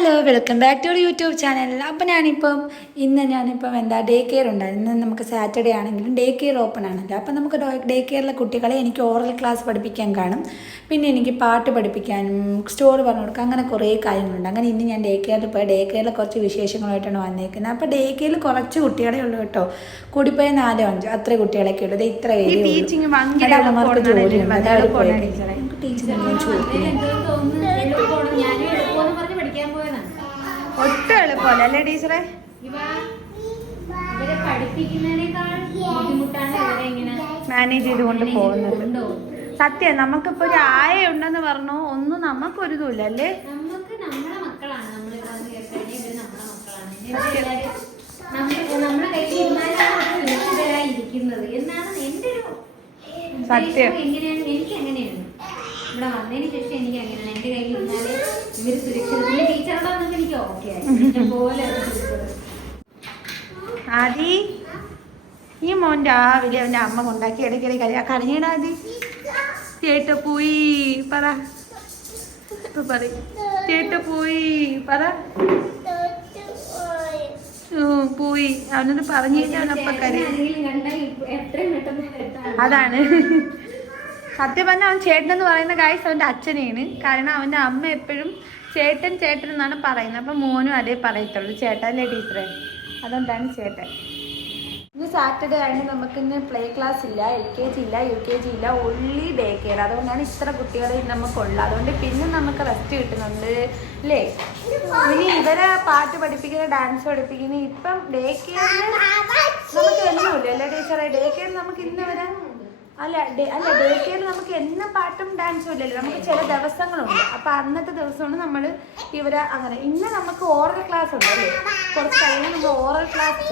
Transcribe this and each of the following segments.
Hello welcome back to YouTube channel അപ്പോൾ ഞാനിപ്പം ഇന്ന് ഞാനിപ്പം എന്താ ഡേ കെയർ ഉണ്ടായിരുന്നു. ഇന്ന് നമുക്ക് സാറ്റർഡേ ആണെങ്കിലും ഡേ കെയർ ഓപ്പൺ ആണല്ലോ. അപ്പം നമുക്ക് ഡേ കെയറിലെ കുട്ടികളെ എനിക്ക് ഓറൽ ക്ലാസ് പഠിപ്പിക്കാൻ കാണും. പിന്നെ എനിക്ക് പാട്ട് പഠിപ്പിക്കാനും സ്റ്റോറി പറഞ്ഞു കൊടുക്കാം അങ്ങനെ കുറേ കാര്യങ്ങളുണ്ട്. അങ്ങനെ ഇന്ന് ഞാൻ ഡേ കെയറിൽ പോയി ഡേ കെയറിലെ കുറച്ച് വിശേഷങ്ങളായിട്ടാണ് വന്നേക്കുന്നത്. അപ്പോൾ ഡേ കെയറിൽ കുറച്ച് കുട്ടികളെ ഉള്ളൂ കേട്ടോ. കൂടിപ്പോയ നാലോ അഞ്ചോ അത്ര കുട്ടികളൊക്കെ ഉള്ളൂ. ഇത് ഇത്ര അമ്മമാർക്ക് എളുപ്പമാണ് ജോലിയുണ്ട്. ടീച്ചറിനെ ഒട്ടും എളുപ്പമല്ല അല്ലേ ടീച്ചറെ? മാനേജ് ചെയ്തുകൊണ്ട് പോകുന്നത്. സത്യം നമുക്കിപ്പോ ഒരു ആയ ഉണ്ടെന്ന് പറഞ്ഞു ഒന്നും നമുക്കൊരിതുമില്ല അല്ലേ? സത്യം. എനിക്ക് അങ്ങനെയാണ് ഇവിടെ വന്നതിന് ശേഷം എനിക്ക് അങ്ങനെയാണ് എന്റെ കയ്യിൽ ഇരുന്നാലേ ഇവർ സുരക്ഷിത ആദി ഈ മോൻ രാവിലെ അവന്റെ അമ്മ കൊണ്ടാക്കി ഇടയ്ക്കിടെ കഴിയാ കരഞ്ഞിടാ ആദി. ചേട്ട പോയി. പറ. പറയ്. ചേട്ട പോയി. പറ. പോയി. അവനത് പറഞ്ഞു അവനപ്പ അതാണ്. സത്യം പറഞ്ഞാൽ അവൻ ചേട്ടനെന്ന് പറയുന്ന കാര്യം അവന്റെ അച്ഛനെയാണ്. കാരണം അവന്റെ അമ്മ എപ്പോഴും ചേട്ടൻ ചേട്ടൻ എന്നാണ് പറയുന്നത്. അപ്പം മോനും അതേ പറയത്തുള്ളൂ. ചേട്ടൻ അല്ലേ ടീച്ചറെ? അതുകൊണ്ടാണ് ചേട്ടൻ. ഇന്ന് സാറ്റർഡേ ആയതുകൊണ്ട് നമുക്ക് ഇന്ന് പ്ലേ ക്ലാസ് ഇല്ല. എൽ കെ ജി ഇല്ല യു കെ ജി ഇല്ല. ഒള്ളി ഡേ കെയർ അതുകൊണ്ടാണ് ഇത്ര കുട്ടികളെ നമുക്കുള്ളത്. അതുകൊണ്ട് പിന്നെ നമുക്ക് റെസ്റ്റ് കിട്ടുന്നുണ്ട് അല്ലേ ഇനി ഇവരെ പാട്ട് പഠിപ്പിക്കുന്ന ഡാൻസ് പഠിപ്പിക്കുന്ന ഇപ്പം ഡേ കെയറിൽ നമുക്ക് എന്നുമില്ല അല്ലേ ടീച്ചറെ? ഡേ കെയർ നമുക്ക് ഇന്ന് വരെ അല്ല അല്ല ഡേ കെയർ നമുക്ക് എന്ന പാട്ടും ഡാൻസും ഇല്ലല്ലോ. നമുക്ക് ചില ദിവസങ്ങളുണ്ട്. അപ്പൊ അന്നത്തെ ദിവസമാണ് നമ്മൾ ഇവരെ അങ്ങനെ ഇന്ന് നമുക്ക് ഓറൽ ക്ലാസ് ഉണ്ട് അല്ലേ? കുറച്ച് കഴിയുമ്പോൾ നമ്മൾ ഓറൽ ക്ലാസ്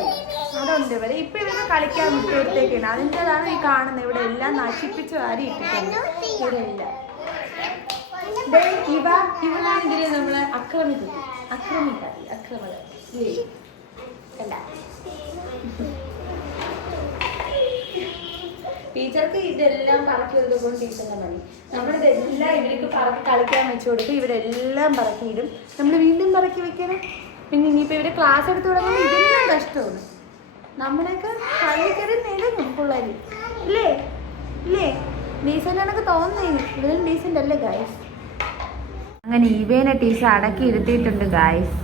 അതുണ്ട് ഇവരെ. ഇപ്പൊ ഇവരെ കളിക്കാൻ വിട്ടുകൊടുത്തേക്കാണ് അതിന്റെതാണ് ഈ കാണുന്നത് ഇവിടെ എല്ലാം നശിപ്പിച്ച് വാരി ഇട്ടിട്ടുണ്ട്. ദേ, ഇവ ഇവനാണെങ്കിൽ നമ്മളെ അക്രമിക്കുന്നു അക്രമിക്കാതി അക്രമത അല്ല ടീച്ചർക്ക് ഇതെല്ലാം പറക്കി കൊടുക്കുമ്പോൾ ടീച്ചറിന്റെ പണി നമ്മളിതെല്ലാം ഇവർക്ക് പറക്കി കളിക്കാൻ വെച്ചു കൊടുക്കും ഇവരെല്ലാം പറക്കിയിടും. നമ്മൾ വീണ്ടും പറക്കി വെക്കണം? പിന്നെ ഇനിയിപ്പോൾ ഇവരെ ക്ലാസ് എടുത്ത് തുടങ്ങുമ്പോൾ ഇതെല്ലാം കഷ്ടമാണ്. നമ്മളെയൊക്കെ കളി കയറി നിലങ്ങും പിള്ളേർ ഇല്ലേ? ഇല്ലേ? ഡീസന്റ് ആണൊക്കെ തോന്നുന്നേ ഇവരും ഡീസന്റ് അല്ലേ ഗായ്സ് അങ്ങനെ ഇവേനെ ടീച്ചർ അടക്കി ഇരുത്തിയിട്ടുണ്ട് guys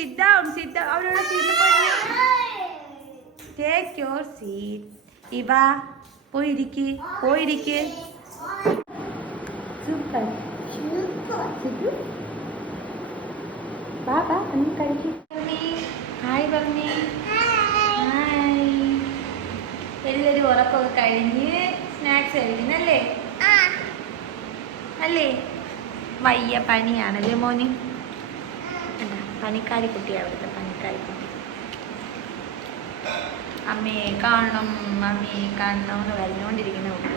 sit down sit down അവരുടെ സീറ്റിൽ പോയി ടേക്ക് യുവർ സീറ്റ് ഇവ പോയിരിക്ക് പോയിരിക്ക് സൂപ്പർ വാ വാ ഒന്ന് കഴിക്ക് ഹായ് പറഞ്ഞേ ഹായ് എല്ലാവരും ഉറക്കമൊക്കെ കഴിഞ്ഞ് സ്നാക്സ് കഴിക്കുന്നല്ലേ അല്ലേ വയ്യ പനിയാണല്ലേ മോന് കണ്ടോ? പനിക്കാരി കുട്ടിയാണ് അവിടുത്തെ പനിക്കാരി കുട്ടി അമ്മയെ കാണണം അമ്മയെ കാണണം എന്ന് പറഞ്ഞുകൊണ്ടിരിക്കുന്ന കുട്ടി.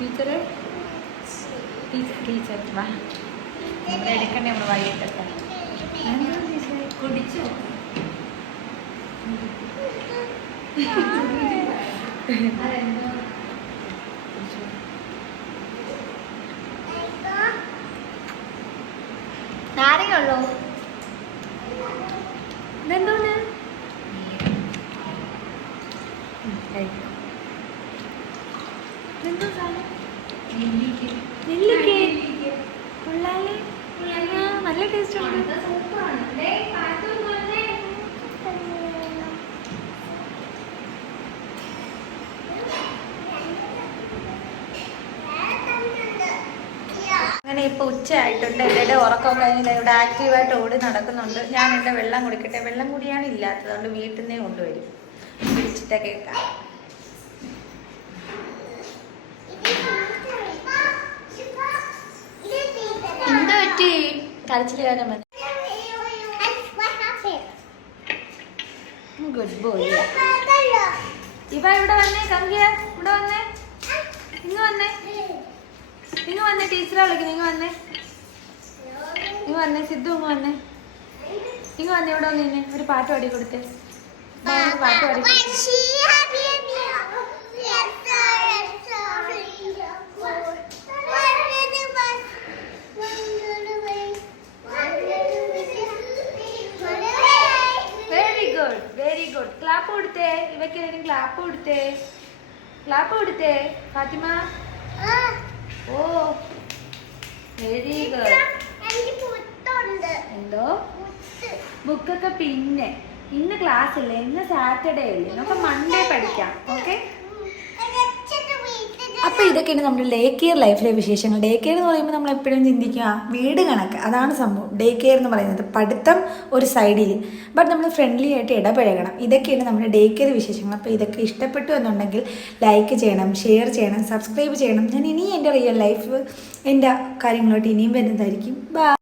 ടീച്ചറ്? ടീച്ചർ ടീച്ചർ വാ. എടുക്കണ്ടേ നമ്മൾ വൈകിട്ടൊക്കെ കുടിച്ചു? അതെന്തോ നാരങ്ങ ഉള്ളോ ഇതെന്തോന്ന്. ഇതെന്തോ സാധനം? നെല്ലിക്ക കൊള്ളാലേ അങ്ങനെ ഇപ്പോൾ ഉച്ചയായിട്ടുണ്ട്. എന്റെ ഉറക്കം കഴിഞ്ഞില്ല. ഇവിടെ ആക്റ്റീവായിട്ട് ഓടി നടക്കുന്നുണ്ട്. ഞാൻ ഇവിടെ വെള്ളം കുടിക്കട്ടെ. വെള്ളം കുടിയാണ് ഇല്ലാത്തത്. അതുകൊണ്ട് വീട്ടിൽ നിന്നേ കൊണ്ടുവരും. കുടിച്ചിട്ട് കേൾക്കാം. ഗുഡ് ബോയ് ഇവ ഇവിടെ വന്നേ കമ്പിയ ഇവിടെ വന്നേ. ഇങ്ങ് വന്നേ. ഇങ്ങ് വന്നേ ടീച്ചറെ വിളിക്കും നിങ്ങൾ വന്നേ. നിങ്ങൾ വന്നേ സിദ്ധു ഇങ്ങ് വന്നേ. നിങ്ങൾ വന്നേ ഇവിടെ വന്ന് നിന്നെ ഒരു പാട്ട് പാടി കൊടുത്തേ. പാട്ട് പാടി. Very good very good clap കൊടുത്തേ. ഇവയ്ക്ക് ക്ലാപ്പ് കൊടുത്തേ. ക്ലാപ്പ് കൊടുത്തേ. ഫാത്തിമ. ഓ വെരി ഗുഡ് എന്തോ? ബുക്കൊക്കെ പിന്നെ. ഇന്ന് ക്ലാസ് ഇല്ല ഇന്ന് സാറ്റർഡേ അല്ലേ? നമുക്ക് മൺഡേ പഠിക്കാം ഓക്കെ അപ്പോൾ ഇതൊക്കെയാണ് നമ്മുടെ ഡേ കെയർ ലൈഫിലെ വിശേഷങ്ങൾ. ഡേ കെയർ എന്ന് പറയുമ്പോൾ നമ്മൾ എപ്പോഴും ചിന്തിക്കുക വീട് കണക്ക്. അതാണ് സംഭവം. ഡേ കെയർ എന്ന് പറയുന്നത്. പഠിത്തം ഒരു സൈഡിൽ ബട്ട് നമ്മൾ ഫ്രണ്ട്ലി ആയിട്ട് ഇടപഴകണം. ഇതൊക്കെയാണ് നമ്മുടെ ഡേ കെയർ വിശേഷങ്ങൾ. അപ്പോൾ ഇതൊക്കെ ഇഷ്ടപ്പെട്ടു എന്നുണ്ടെങ്കിൽ ലൈക്ക് ചെയ്യണം ഷെയർ ചെയ്യണം സബ്സ്ക്രൈബ് ചെയ്യണം. ഞാൻ ഇനി എന്റെ റിയൽ ലൈഫ് എന്റെ കാര്യങ്ങളോട്ട് ഇനിയും വരുന്നതായിരിക്കും. ബൈ